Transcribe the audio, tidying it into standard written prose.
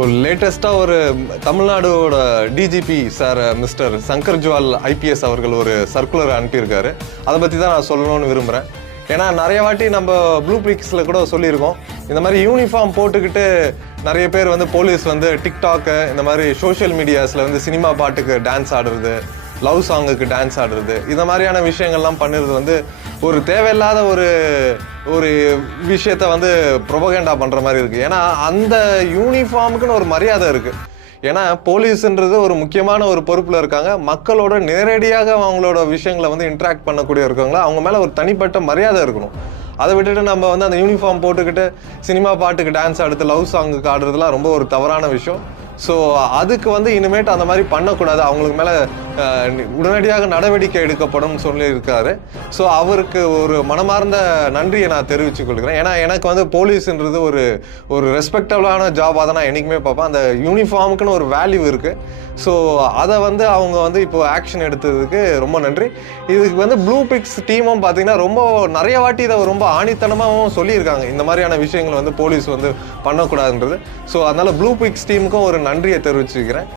ஒரு லேட்டஸ்ட்டாக ஒரு தமிழ்நாடோட DGP sir mister Shankar Jiwal IPS அவர்கள் ஒரு சர்க்குலர் அனுப்பியிருக்காரு. அதை பற்றி தான் நான் சொல்லணும்னு விரும்புகிறேன். ஏன்னா நிறைய வாட்டி நம்ம ப்ளூ பிக்ஸில் கூட சொல்லியிருக்கோம், இந்த மாதிரி யூனிஃபார்ம் போட்டுக்கிட்டு நிறைய பேர் வந்து போலீஸ் வந்து டிக்டாக்கு இந்த மாதிரி சோஷியல் மீடியாஸில் வந்து சினிமா பாட்டுக்கு டான்ஸ் ஆடுறது, லவ் சாங்குக்கு டான்ஸ் ஆடுறது, இந்த மாதிரியான விஷயங்கள்லாம் பண்ணுறது வந்து ஒரு தேவையில்லாத ஒரு விஷயத்த வந்து ப்ரொபகேண்டா பண்ணுற மாதிரி இருக்குது. ஏன்னா அந்த யூனிஃபார்முக்குன்னு ஒரு மரியாதை இருக்குது. ஏன்னா போலீஸ்ன்றது ஒரு முக்கியமான ஒரு பொறுப்பில் இருக்காங்க. மக்களோட நேரடியாக அவங்களோட விஷயங்களை வந்து இன்ட்ராக்ட் பண்ணக்கூடிய இருக்கவங்களா அவங்க மேலே ஒரு தனிப்பட்ட மரியாதை இருக்கணும். அதை விட்டுட்டு நம்ம வந்து அந்த யூனிஃபார்ம் போட்டுக்கிட்டு சினிமா பாட்டுக்கு டான்ஸ் ஆடுறது, லவ் சாங்குக்கு ஆடுறதுலாம் ரொம்ப ஒரு தவறான விஷயம். ஸோ அதுக்கு வந்து இனிமேட்டு அந்த மாதிரி பண்ணக்கூடாது, அவங்களுக்கு மேலே உடனடியாக நடவடிக்கை எடுக்கப்படும் சொல்லியிருக்காரு. ஸோ அவருக்கு ஒரு மனமார்ந்த நன்றியை நான் தெரிவித்துக் கொள்கிறேன். ஏன்னா எனக்கு வந்து போலீஸ்ன்றது ஒரு ரெஸ்பெக்டபுளான ஜாபாக தான் நான் என்றைக்குமே பார்ப்பேன். அந்த யூனிஃபார்முக்குன்னு ஒரு வேல்யூ இருக்குது. ஸோ அதை வந்து அவங்க வந்து இப்போ ஆக்ஷன் எடுத்ததுக்கு ரொம்ப நன்றி. இதுக்கு வந்து ப்ளூ பிக்ஸ் டீமும் பார்த்தீங்கன்னா ரொம்ப நிறைய வாட்டி இதை ரொம்ப ஆணித்தனமாகவும் சொல்லியிருக்காங்க, இந்த மாதிரியான விஷயங்கள் வந்து போலீஸ் வந்து பண்ணக்கூடாதுன்றது. ஸோ அதனால் ப்ளூ பிக்ஸ் டீமுக்கும் ஒரு நன்றியை தெரிவிச்சுக்கிறேன்.